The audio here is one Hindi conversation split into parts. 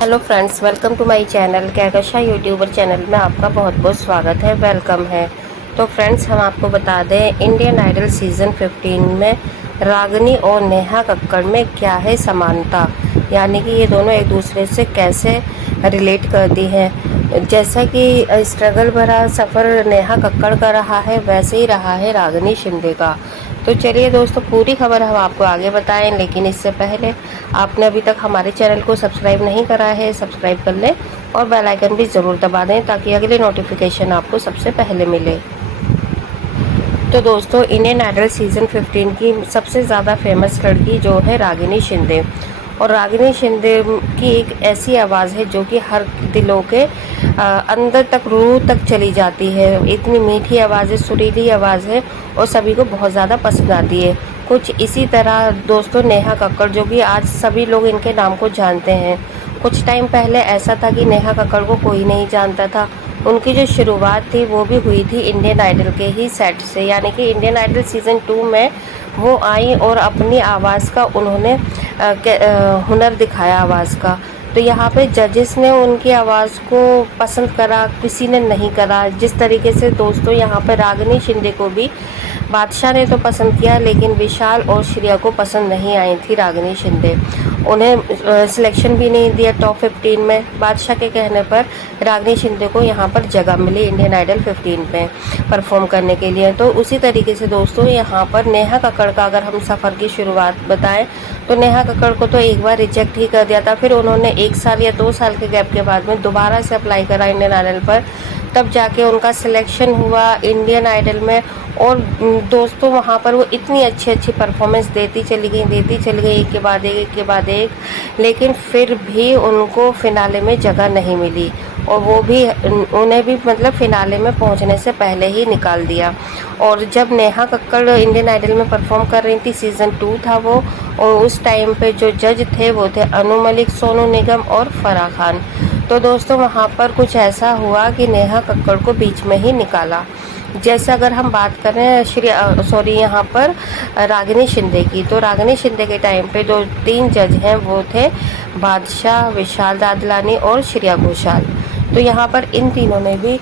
Hello friends, welcome to my channel Kahkasha YouTuber channel में आपका बहुत बहुत स्वागत है, वेलकम है। तो फ्रेंड्स, हम आपको बता दें इंडियन आइडल सीज़न 15 में रागिनी और नेहा कक्कड़ में क्या है समानता, यानी कि ये दोनों एक दूसरे से कैसे रिलेट करती हैं। जैसा कि स्ट्रगल भरा सफ़र नेहा कक्कड़ का रहा है, वैसे ही रहा है रागिनी शिंदे का। तो चलिए दोस्तों, पूरी खबर हम आपको आगे बताएं, लेकिन इससे पहले आपने अभी तक हमारे चैनल को सब्सक्राइब नहीं करा है, सब्सक्राइब कर लें और बेल आइकन भी ज़रूर दबा दें ताकि अगले नोटिफिकेशन आपको सबसे पहले मिले। तो दोस्तों, इंडियन आइडल सीज़न 15 की सबसे ज़्यादा फेमस लड़की जो है रागिनी शिंदे, और रागिनी शिंदे की एक ऐसी आवाज़ है जो कि हर दिलों के अंदर तक, रूह तक चली जाती है। इतनी मीठी आवाज़ है, सुरीली आवाज़ है और सभी को बहुत ज़्यादा पसंद आती है। कुछ इसी तरह दोस्तों नेहा कक्कड़, जो कि आज सभी लोग इनके नाम को जानते हैं। कुछ टाइम पहले ऐसा था कि नेहा कक्कड़ को कोई नहीं जानता था। उनकी जो शुरुआत थी वो भी हुई थी इंडियन आइडल के ही सेट से, यानी कि इंडियन आइडल सीज़न 2 में वो आई और अपनी आवाज़ का उन्होंने हुनर दिखाया आवाज़ का। तो यहाँ पे जजेस ने उनकी आवाज़ को पसंद करा, किसी ने नहीं करा। जिस तरीके से दोस्तों यहाँ पे रागिनी शिंदे को भी बादशाह ने तो पसंद किया, लेकिन विशाल और श्रेया को पसंद नहीं आई थी रागिनी शिंदे। उन्हें सिलेक्शन भी नहीं दिया टॉप 15 में। बादशाह के कहने पर रागिनी शिंदे को यहाँ पर जगह मिली इंडियन आइडल 15 में परफॉर्म करने के लिए। तो उसी तरीके से दोस्तों यहाँ पर नेहा कक्कड़ का अगर हम सफ़र की शुरुआत बताएं तो नेहा कक्कड़ को तो एक बार रिजेक्ट ही कर दिया था। फिर उन्होंने 1 साल या 2 साल के गैप के बाद में दोबारा से अप्लाई करा इंडियन आइडल पर, तब जाके उनका सिलेक्शन हुआ इंडियन आइडल में। और दोस्तों वहाँ पर वो इतनी अच्छी परफॉर्मेंस देती चली गई, एक के बाद एक, लेकिन फिर भी उनको फिनाले में जगह नहीं मिली, और वो भी उन्हें भी मतलब फिनाले में पहुंचने से पहले ही निकाल दिया। और जब नेहा कक्कड़ इंडियन आइडल में परफॉर्म कर रही थी, सीज़न 2 था वो, और उस टाइम पे जो जज थे वो थे अनु मलिक, सोनू निगम और फराह खान। तो दोस्तों वहाँ पर कुछ ऐसा हुआ कि नेहा कक्कड़ को बीच में ही निकाला। जैसे अगर हम बात करें यहाँ पर रागिनी शिंदे की, तो रागिनी शिंदे के टाइम पे 2-3 जज हैं, वो थे बादशाह, विशाल दादलानी और श्रेया घोषाल। तो यहाँ पर इन तीनों ने भी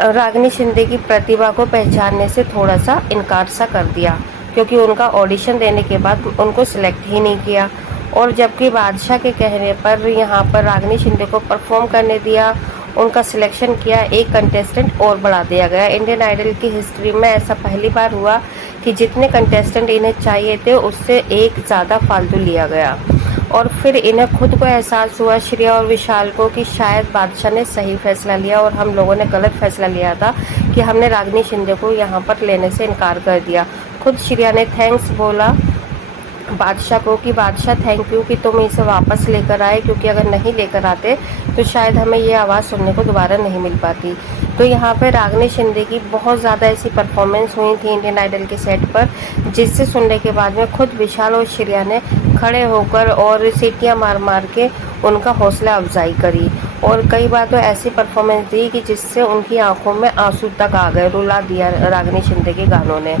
रागिनी शिंदे की प्रतिभा को पहचानने से थोड़ा सा इनकार सा कर दिया, क्योंकि उनका ऑडिशन देने के बाद उनको सिलेक्ट ही नहीं किया। और जबकि बादशाह के कहने पर यहाँ पर रागिनी शिंदे को परफॉर्म करने दिया, उनका सिलेक्शन किया, एक कंटेस्टेंट और बढ़ा दिया गया। इंडियन आइडल की हिस्ट्री में ऐसा पहली बार हुआ कि जितने कंटेस्टेंट इन्हें चाहिए थे उससे एक ज़्यादा फालतू लिया गया। और फिर इन्हें खुद को एहसास हुआ, श्रेया और विशाल को, कि शायद बादशाह ने सही फैसला लिया और हम लोगों ने गलत फैसला लिया था कि हमने रागिनी शिंदे को यहाँ पर लेने से इनकार कर दिया। खुद श्रेया ने थैंक्स बोला बादशाह को कि बादशाह थैंक यू कि तुम इसे वापस लेकर आए, क्योंकि अगर नहीं लेकर आते तो शायद हमें ये आवाज़ सुनने को दोबारा नहीं मिल पाती। तो यहाँ पर रागिनी शिंदे की बहुत ज़्यादा ऐसी परफॉर्मेंस हुई थी इंडियन आइडल के सेट पर, जिससे सुनने के बाद में खुद विशाल और श्रेया ने खड़े होकर और सीटियाँ मार मार के उनका हौसला अफजाई करी, और कई बार तो ऐसी परफॉर्मेंस दी कि जिससे उनकी आंखों में आंसू तक आ गए, रुला दिया रागिनी शिंदे के गानों ने।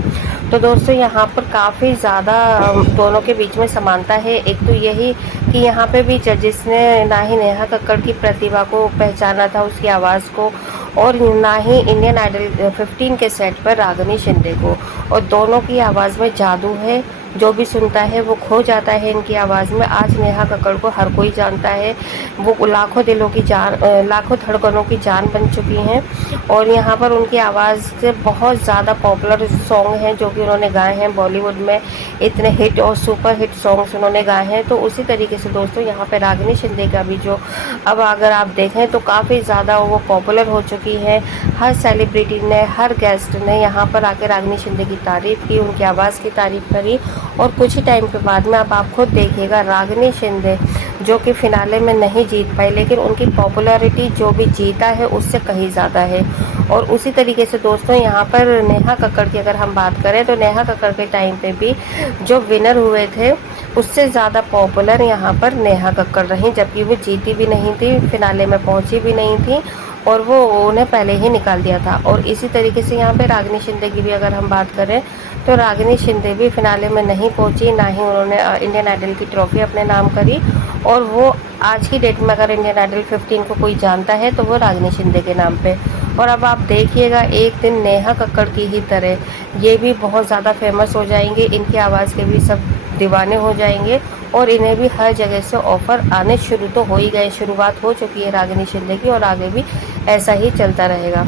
तो दोस्तों यहाँ पर काफ़ी ज़्यादा दोनों के बीच में समानता है। एक तो यही कि यहाँ पे भी जजेस ने ना ही नेहा कक्कड़ की प्रतिभा को पहचाना था, उसकी आवाज़ को, और ना ही इंडियन आइडल 15 के सेट पर रागिनी शिंदे को। और दोनों की आवाज़ में जादू है, जो भी सुनता है वो खो जाता है इनकी आवाज़ में। आज नेहा कक्कड़ को हर कोई जानता है, वो लाखों दिलों की जान, लाखों धड़कनों की जान बन चुकी हैं। और यहाँ पर उनकी आवाज़ से बहुत ज़्यादा पॉपुलर सॉन्ग हैं जो कि उन्होंने गाए हैं बॉलीवुड में, इतने हिट और सुपर हिट सॉन्ग्स उन्होंने गाए हैं। तो उसी तरीके से दोस्तों यहाँ पर रागिनी शिंदे का भी जो अब अगर आप देखें तो काफ़ी ज़्यादा वो पॉपुलर हो चुकी है। हर सेलिब्रिटी ने, हर गेस्ट ने यहाँ पर आकर रागिनी शिंदे की तारीफ़ की, उनकी आवाज़ की तारीफ़ करी। और कुछ ही टाइम के बाद में अब आप खुद देखिएगा, रागिनी शिंदे जो कि फिनाले में नहीं जीत पाई, लेकिन उनकी पॉपुलैरिटी जो भी जीता है उससे कहीं ज़्यादा है। और उसी तरीके से दोस्तों यहाँ पर नेहा कक्कड़ की अगर हम बात करें तो नेहा कक्कड़ के टाइम पे भी जो विनर हुए थे उससे ज़्यादा पॉपुलर यहाँ पर नेहा कक्कड़ रही, जबकि वो जीती भी नहीं थी, फिनाले में पहुँची भी नहीं थी, और वो उन्हें पहले ही निकाल दिया था। और इसी तरीके से यहाँ पे रागिनी शिंदे की भी अगर हम बात करें तो रागिनी शिंदे भी फिनाले में नहीं पहुंची, ना ही उन्होंने इंडियन आइडल की ट्रॉफी अपने नाम करी। और वो आज की डेट में अगर इंडियन आइडल 15 को कोई जानता है तो वो रागिनी शिंदे के नाम पे। और अब आप देखिएगा एक दिन नेहा कक्कड़ की ही तरह ये भी बहुत ज़्यादा फेमस हो जाएंगे, इनकी आवाज़ के भी सब दीवाने हो जाएंगे और इन्हें भी हर जगह से ऑफ़र आने शुरू तो हो ही गए, शुरुआत हो चुकी है रागिनी शिंदे की और आगे भी ऐसा ही चलता रहेगा।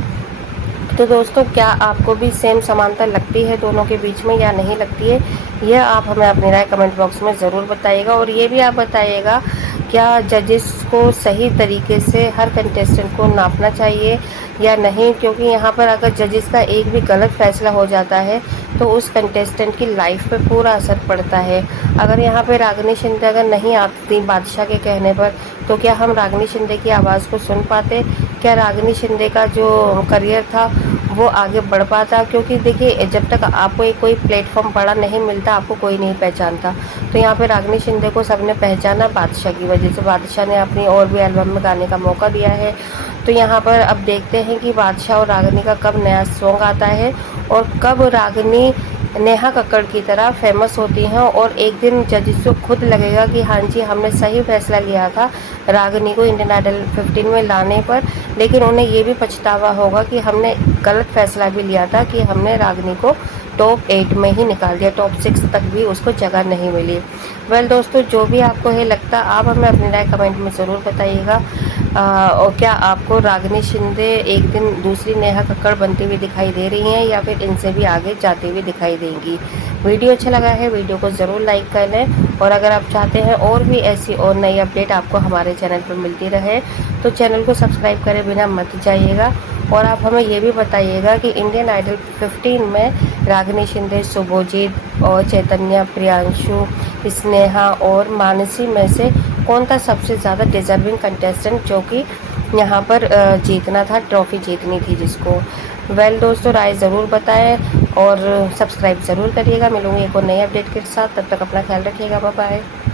तो दोस्तों, क्या आपको भी सेम समानता लगती है दोनों के बीच में या नहीं लगती है, यह आप हमें अपनी राय कमेंट बॉक्स में ज़रूर बताइएगा। और ये भी आप बताइएगा क्या जजेस को सही तरीके से हर कंटेस्टेंट को नापना चाहिए या नहीं, क्योंकि यहाँ पर अगर जजेस का एक भी गलत फैसला हो जाता है तो उस कंटेस्टेंट की लाइफ पे पूरा असर पड़ता है। अगर यहाँ पे रागिनी शिंदे अगर नहीं आती बादशाह के कहने पर तो क्या हम रागिनी शिंदे की आवाज़ को सुन पाते, क्या रागिनी शिंदे का जो करियर था वो आगे बढ़ पाता। क्योंकि देखिए जब तक आपको एक कोई प्लेटफॉर्म बड़ा नहीं मिलता आपको कोई नहीं पहचानता। तो यहाँ पे रागिनी शिंदे को सबने पहचाना बादशाह की वजह से, बादशाह ने अपनी और भी एल्बम में गाने का मौका दिया है। तो यहाँ पर अब देखते हैं कि बादशाह और रागिनी का कब नया सॉन्ग आता है और कब रागिनी नेहा कक्कड़ की तरह फेमस होती हैं और एक दिन जजेस को खुद लगेगा कि हाँ जी हमने सही फैसला लिया था रागिनी को इंडियन आइडल 15 में लाने पर। लेकिन उन्हें ये भी पछतावा होगा कि हमने गलत फैसला भी लिया था कि हमने रागिनी को टॉप 8 में ही निकाल दिया, टॉप 6 तक भी उसको जगह नहीं मिली। वेल दोस्तों, जो भी आपको है लगता आप हमें अपनी राय कमेंट में ज़रूर बताइएगा। और क्या आपको रागिनी शिंदे एक दिन दूसरी नेहा कक्कड़ बनती हुई दिखाई दे रही हैं या फिर इनसे भी आगे जाती हुई दिखाई देंगी। वीडियो अच्छा लगा है वीडियो को ज़रूर लाइक कर लें और अगर आप चाहते हैं और भी ऐसी और नई अपडेट आपको हमारे चैनल पर मिलती रहे तो चैनल को सब्सक्राइब करे बिना मत जाइएगा। और आप हमें ये भी बताइएगा कि इंडियन आइडल 15 में रागिनी शिंदे, शुभोजीत और चैतन्या, प्रियांशु, स्नेहा और मानसी में से कौन था सबसे ज़्यादा डिजर्विंग कंटेस्टेंट जो कि यहाँ पर जीतना था, ट्रॉफी जीतनी थी जिसको। वेल दोस्तों, राय ज़रूर बताएं और सब्सक्राइब ज़रूर करिएगा। मिलूंगी एक और नई अपडेट के साथ, तब तक अपना ख्याल रखिएगा। Bye bye.